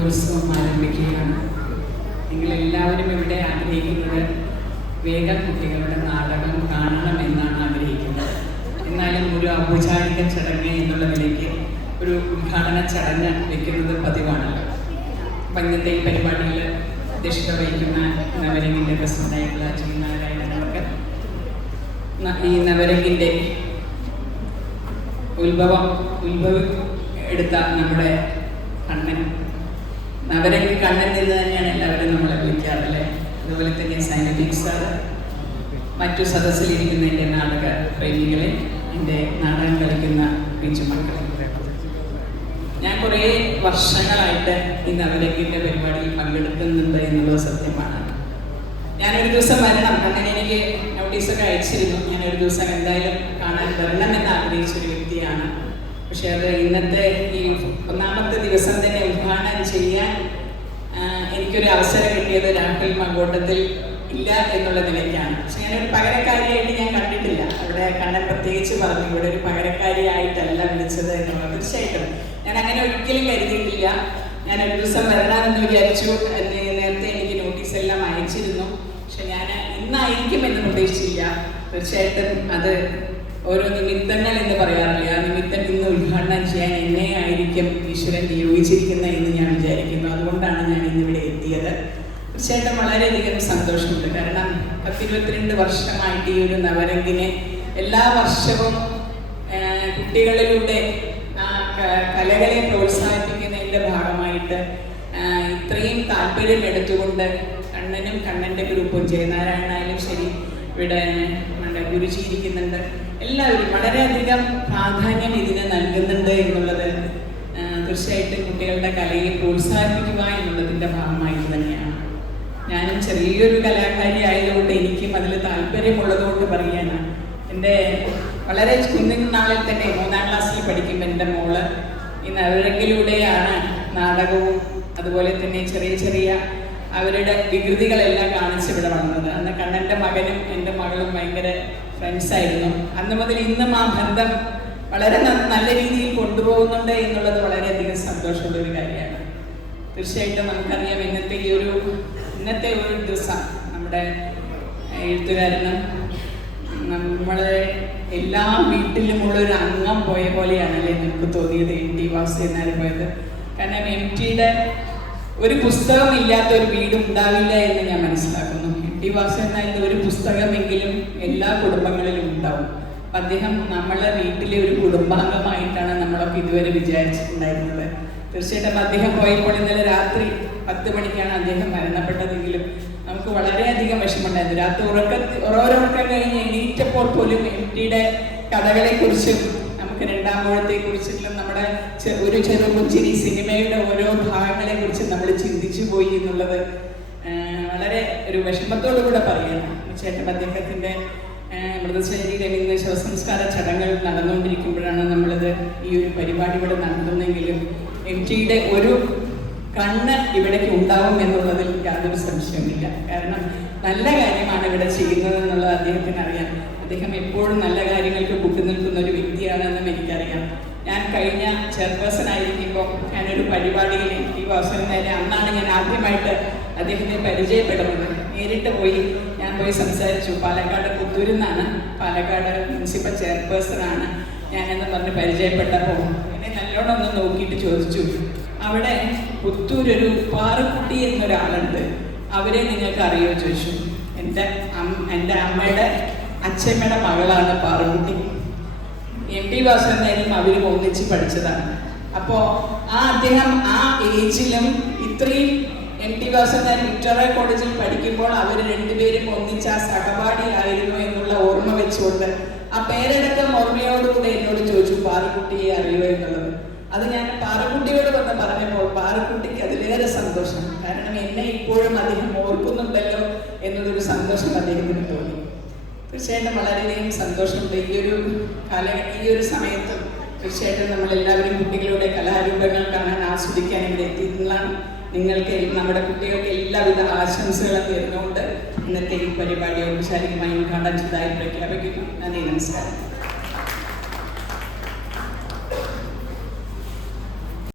നാടകോത്സവം ആരംഭിക്കുകയാണ്. നിങ്ങളെല്ലാവരും ഇവിടെ ആഗ്രഹിക്കുന്നത് വേഗം കുട്ടികളുടെ നാടകം കാണണമെന്നാണ് ആഗ്രഹിക്കുന്നത്. എന്നാലും ഒരു ഔപചാരിക ചടങ്ങ് എന്നുള്ള നിലയ്ക്ക് ഒരു ഉദ്ഘാടന ചടങ്ങ് വയ്ക്കുന്നത് പതിവാണല്ലോ. അപ്പം ഇന്നത്തെ ഈ പരിപാടിയിൽ അധ്യക്ഷത വഹിക്കുന്ന നവരംഗിൻ്റെ പ്രസിഡന്റായിട്ടുള്ള ജി നാരായണൻ അവർക്ക് ഈ നവരംഗിൻ്റെ ഉത്ഭവം എടുത്ത നമ്മുടെ കണ്ണൻ, നവരംഗ് കണ്ണൻ എന്ന് തന്നെയാണ് എല്ലാവരും നമ്മളെ വിളിക്കാറല്ലേ. അതുപോലെ തന്നെ സൈനറ്റിക് സാർ, മറ്റു സദസ്സിലിരിക്കുന്ന എൻ്റെ നാടക പ്രേമികളെ, എൻ്റെ നാടകം കളിക്കുന്ന പിഞ്ചുമക്കളെ, ഞാൻ കുറേ വർഷങ്ങളായിട്ട് ഈ നവരംഗിൻ്റെ പരിപാടിയിൽ പങ്കെടുക്കുന്നുണ്ട് എന്നുള്ളത് സത്യമാണ്. ഞാനൊരു ദിവസം വരണം, അങ്ങനെ എനിക്ക് നോട്ടീസൊക്കെ അയച്ചിരുന്നു. ഞാനൊരു ദിവസം എന്തായാലും കാണാൻ വരണമെന്ന് ആഗ്രഹിച്ചൊരു വ്യക്തിയാണ്. പക്ഷെ അത് ഇന്നത്തെ ഈ ഒന്നാമത്തെ ദിവസം തന്നെ ഉദ്ഘാടനം ചെയ്യാൻ എനിക്കൊരു അവസരം കിട്ടിയത് രാഹുൽ മങ്കോട്ടത്തിൽ ഇല്ല എന്നുള്ള നിലയ്ക്കാണ്. പക്ഷെ ഞാനൊരു പകരക്കാരിയായിട്ട് ഞാൻ കണ്ടിട്ടില്ല. അവിടെ കണ്ണൻ പ്രത്യേകിച്ച് പറഞ്ഞു ഇവിടെ ഒരു പകരക്കാരിയായിട്ടല്ല വിളിച്ചത് എന്നുള്ളത്. തീർച്ചയായിട്ടും ഞാൻ അങ്ങനെ ഒരിക്കലും കരുതിയിട്ടില്ല. ഞാനൊരു ദിവസം വരണമെന്ന് വിചാരിച്ചു. നേരത്തെ എനിക്ക് നോട്ടീസ് എല്ലാം അയച്ചിരുന്നു. പക്ഷെ ഞാൻ ഇന്നായിരിക്കും എന്ന് പ്രതീക്ഷിച്ചില്ല. തീർച്ചയായിട്ടും അത് ഓരോ നിമിത്തങ്ങൾ എന്ന് പറയാറില്ല. ആ നിമിത്തം ഇന്ന് ഉദ്ഘാടനം ചെയ്യാൻ എന്നെ ആയിരിക്കും ഈശ്വരൻ നിയോഗിച്ചിരിക്കുന്നത് എന്ന് ഞാൻ വിചാരിക്കുന്നു. അതുകൊണ്ടാണ് ഞാൻ ഇന്നിവിടെ എത്തിയത്. തീർച്ചയായിട്ടും വളരെയധികം സന്തോഷമുണ്ട്. കാരണം 22 വർഷമായിട്ട് ഈ ഒരു നവരംഗിനെ എല്ലാ വർഷവും കുട്ടികളിലൂടെ കലകളെ പ്രോത്സാഹിപ്പിക്കുന്നതിൻ്റെ ഭാഗമായിട്ട് ഇത്രയും താല്പര്യം എടുത്തുകൊണ്ട് കണ്ണനും കണ്ണൻ്റെ ഗ്രൂപ്പും ജയനാരായണായാലും ശരി, ഇവിടെ നമ്മുടെ ഗുരുജി ഇരിക്കുന്നുണ്ട്, എല്ലാവരും വളരെയധികം പ്രാധാന്യം ഇതിന് നൽകുന്നുണ്ട് എന്നുള്ളത് തീർച്ചയായിട്ടും കുട്ടികളുടെ കലയെ പ്രോത്സാഹിപ്പിക്കുക എന്നുള്ളതിൻ്റെ ഭാഗമായിട്ട് തന്നെയാണ്. ഞാനും ചെറിയൊരു കലാകാരി ആയതുകൊണ്ട് എനിക്കും അതിൽ താല്പര്യമുള്ളതുകൊണ്ട് പറയുകയാണ്. എൻ്റെ വളരെ കുഞ്ഞുനാളിൽ തന്നെ 3ാം ക്ലാസ്സിൽ പഠിക്കുമ്പോൾ എൻ്റെ മോള് ഈ നവരംഗിലൂടെയാണ് നാടകവും അതുപോലെ തന്നെ ചെറിയ ചെറിയ അവരുടെ വികൃതികളെല്ലാം കാണിച്ച് ഇവിടെ വന്നത്. അന്ന് കണ്ണൻ്റെ മകനും എൻ്റെ മകളും ഭയങ്കര ഫ്രണ്ട്സായിരുന്നു. അന്ന് മുതൽ ഇന്നും ആ ബന്ധം വളരെ നല്ല രീതിയിൽ കൊണ്ടുപോകുന്നുണ്ട് എന്നുള്ളത് വളരെയധികം സന്തോഷമുള്ള ഒരു കാര്യമാണ്. തീർച്ചയായിട്ടും നമുക്കറിയാം ഇന്നത്തെ ഒരു ദിവസം നമ്മുടെ എഴുത്തുകാരനും നമ്മളെ എല്ലാ വീട്ടിലുമുള്ള ഒരു അംഗം പോയ പോലെയാണല്ലേ നമുക്ക് തോന്നിയത് എം ടി വാസുദേവൻ പോയത്. കാരണം എം ടിയുടെ ഒരു പുസ്തകം ഇല്ലാത്ത ഒരു വീട് ഉണ്ടാവില്ല എന്ന് ഞാൻ മനസ്സിലാക്കുന്നു. എം ടി വാസുദേവൻ ഒരു പുസ്തകമെങ്കിലും എല്ലാ കുടുംബങ്ങളിലും ഉണ്ടാവും. അദ്ദേഹം നമ്മളെ വീട്ടിലെ ഒരു കുടുംബാംഗമായിട്ടാണ് നമ്മളൊക്കെ ഇതുവരെ വിചാരിച്ചിട്ടുണ്ടായിരുന്നത്. തീർച്ചയായിട്ടും അദ്ദേഹം പോയപ്പോൾ ഇന്നലെ രാത്രി 10 മണിക്കാണ് അദ്ദേഹം മരണപ്പെട്ടതെങ്കിലും നമുക്ക് വളരെയധികം വിഷമമുണ്ടായിരുന്നു. രാത്രി ഉറക്കം കഴിഞ്ഞ് എണീറ്റപ്പോൾ പോലും എം ടിയുടെ കഥകളെക്കുറിച്ചും നമുക്ക് 2ാം ഊഴത്തെക്കുറിച്ചും നമ്മുടെ ഒരു ചെറുപുഞ്ചിരി സിനിമയുടെ ഓരോ ഭാഗങ്ങളെ കുറിച്ച് നമ്മൾ ചിന്തിച്ചു പോയി എന്നുള്ളത് വളരെ ഒരു വിഷമത്തോടു കൂടെ പറയുകയാണ്. തീർച്ചയായിട്ടും അദ്ദേഹത്തിൻ്റെ മൃതശരീരം ഇന്ന് ശവസംസ്കാര ചടങ്ങുകൾ നടന്നുകൊണ്ടിരിക്കുമ്പോഴാണ് നമ്മളിത് ഈ ഒരു പരിപാടി ഇവിടെ നടത്തുന്നെങ്കിലും എം ടിയുടെ ഒരു കണ്ണ് ഇവിടേക്ക് ഉണ്ടാവും എന്നുള്ളതിൽ യാതൊരു സംശയവുമില്ല. കാരണം നല്ല കാര്യമാണ് ഇവിടെ ചെയ്യുന്നതെന്നുള്ളത് അദ്ദേഹത്തിന് അറിയാം. അദ്ദേഹം എപ്പോഴും നല്ല കാര്യങ്ങൾക്ക് കൂട്ടുനിൽക്കുന്ന ഒരു വ്യക്തിയാണെന്നും എനിക്കറിയാം. ഞാൻ കഴിഞ്ഞ ചെയർപേഴ്സൺ ആയിരിക്കുമ്പോൾ ഞാനൊരു പരിപാടിയിൽ എം ടി വാസുദേവൻ അന്നാണ് ഞാൻ ആദ്യമായിട്ട് അദ്ദേഹത്തെ പരിചയപ്പെടുന്നത്. നേരിട്ട് ഞാൻ പോയി സംസാരിച്ചു. പാലക്കാട് പുത്തൂരിൽ നിന്നാണ്, പാലക്കാട് മുനിസിപ്പൽ ചെയർപേഴ്സണാണ് ഞാനെന്ന് പറഞ്ഞ് പരിചയപ്പെട്ടപ്പോൾ എന്നെ നല്ലോണം ഒന്ന് നോക്കിയിട്ട് ചോദിച്ചു, അവിടെ പുത്തൂരൊരു പാറുക്കുട്ടി എന്നൊരാളുണ്ട്, അവരെ നിങ്ങൾക്ക് അറിയുമോ ചോദിച്ചു. എൻ്റെ അമ്മയുടെ അച്ഛമ്മയുടെ മകളാണ് പാറുക്കുട്ടി. എം ടി വാസുദേവനും അവരും ഒന്നിച്ച് പഠിച്ചതാണ്. അപ്പോൾ അദ്ദേഹം ആ ഏജിലും ഇത്രയും എം ടി വാസുദേവൻ വിക്ടോറിയ കോളേജിൽ പഠിക്കുമ്പോൾ അവർ രണ്ടുപേരും ഒന്നിച്ച സഹപാഠിയായിരുന്നു എന്നുള്ള ഓർമ്മ വെച്ചുകൊണ്ട് ആ പേരടക്കം ഓർമ്മയോടുകൂടെ എന്നോട് ചോദിച്ചു പാറുക്കുട്ടിയെ അറിയുമോ എന്നുള്ളത്. അത് ഞാൻ പാറുക്കുട്ടിയോട് വന്ന് പറഞ്ഞപ്പോൾ പാറുക്കുട്ടിക്ക് അതിലേറെ സന്തോഷം. കാരണം എന്നെ ഇപ്പോഴും അദ്ദേഹം ഓർക്കുന്നുണ്ടല്ലോ എന്നുള്ളൊരു സന്തോഷം അദ്ദേഹത്തിന് തോന്നി. തീർച്ചയായിട്ടും വളരെയധികം സന്തോഷമുണ്ട്. ഈ ഒരു സമയത്ത് തീർച്ചയായിട്ടും നമ്മളെല്ലാവരും കുട്ടികളുടെ കലാരൂപങ്ങൾ കാണാൻ ആസ്വദിക്കാൻ ഇവിടെ എത്തിയിട്ടുള്ളതാണ്. നിങ്ങൾക്ക് നമ്മുടെ കുട്ടികൾക്ക് എല്ലാവിധ ആശംസകളും നേർന്നുകൊണ്ട് ഇന്നത്തെ ഈ പരിപാടി ഔപചാരികമായി ഉദ്ഘാടനം ചെയ്തതായി പ്രഖ്യാപിക്കുന്നു. നന്ദി, നമസ്കാരം.